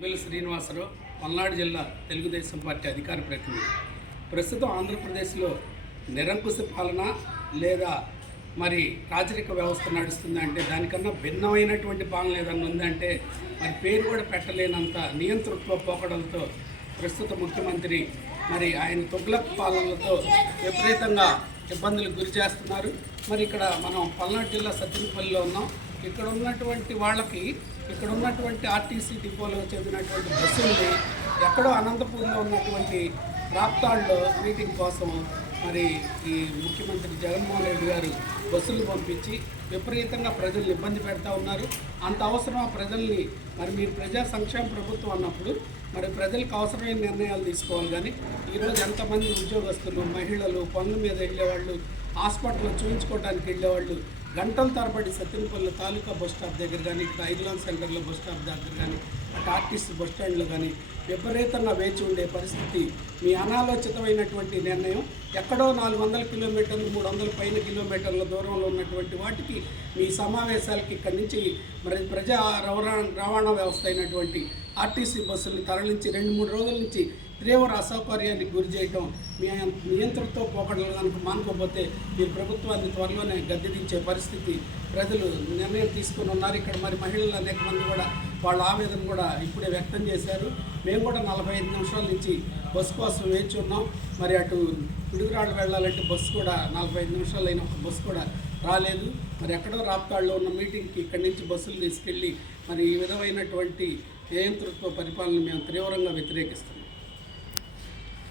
Bill Srinivasarao, Palnadu జిల్లా Telugu Desam party అధికార ప్రతినిధి. ప్రస్తుతం ఆంధ్రప్రదేశ్లో నిరంకుశ పాలన లేదా మరి రాజరిక వ్యవస్థ నడుస్తుందంటే దానికన్నా భిన్నమైనటువంటి పాలన ఏదన్నా ఉందంటే మరి పేరు కూడా పెట్టలేనంత నియంతృత్వ పోకడలతో ప్రస్తుత ముఖ్యమంత్రి మరి ఆయన తుగ్లక్ పాలనలతో విపరీతంగా ఇబ్బందులకు గురి చేస్తున్నారు. మరి ఇక్కడ మనం పల్నాడు జిల్లా సత్యనపల్లిలో ఉన్నాం. ఇక్కడ ఉన్నటువంటి ఆర్టీసీ డిపోలో చెందినటువంటి బస్సుల్ని ఎక్కడో అనంతపూర్లో ఉన్నటువంటి రాప్తాడ్లో మీటింగ్ కోసం మరి ఈ ముఖ్యమంత్రి జగన్మోహన్ రెడ్డి గారు బస్సులు పంపించి విపరీతంగా ప్రజల్ని ఇబ్బంది పెడతా ఉన్నారు. అంత అవసరం ఆ ప్రజల్ని మరి మీరు ప్రజా సంక్షేమ ప్రభుత్వం అన్నప్పుడు మరి ప్రజలకు అవసరమైన నిర్ణయాలు తీసుకోవాలి. కానీ ఈరోజు ఎంతమంది ఉద్యోగస్తులు, మహిళలు పనుల మీద వెళ్ళేవాళ్ళు, హాస్పిటల్లో చూపించుకోవడానికి వెళ్ళేవాళ్ళు గంటల తరబడి సత్యనపల్లి తాలూకా బస్ స్టాప్ దగ్గర కానీ, ఇక్కడ ఐలాండ్ సెంటర్లో బస్ స్టాప్ దగ్గర కానీ, అటు ఆర్టీసీ బస్ స్టాండ్లో కానీ విపరీతంగా వేచి ఉండే పరిస్థితి. మీ అనాలోచితమైనటువంటి నిర్ణయం ఎక్కడో 400 కిలోమీటర్లు, 300 పైన కిలోమీటర్ల దూరంలో ఉన్నటువంటి వాటికి మీ సమావేశాలకి ఇక్కడి నుంచి మరి ప్రజా రవాణా వ్యవస్థ అయినటువంటి ఆర్టీసీ బస్సుల్ని తరలించి 2-3 రోజుల నుంచి తీవ్ర అసౌకర్యానికి గురి చేయటం, మీ నియంత్రణతో పోకడలు కనుక మానుకోకపోతే మీరు ప్రభుత్వాన్ని త్వరలోనే గద్దెదించే పరిస్థితి ప్రజలు నిర్ణయం తీసుకుని ఉన్నారు. ఇక్కడ మరి మహిళలు అనేక మంది కూడా వాళ్ళ ఆవేదన కూడా ఇప్పుడే వ్యక్తం చేశారు. మేము కూడా 45 నిమిషాల నుంచి బస్సు కోసం వేచి ఉన్నాం. మరి అటు పిడుగురాళ్ళు వెళ్ళాలంటే బస్సు కూడా 45 నిమిషాలు అయిన ఒక బస్సు కూడా రాలేదు. మరి ఎక్కడో రాప్తాడులో ఉన్న మీటింగ్కి ఇక్కడి నుంచి బస్సులు తీసుకెళ్ళి మరి ఈ విధమైనటువంటి నియంతృత్వ పరిపాలన మేము తీవ్రంగా వ్యతిరేకిస్తాం.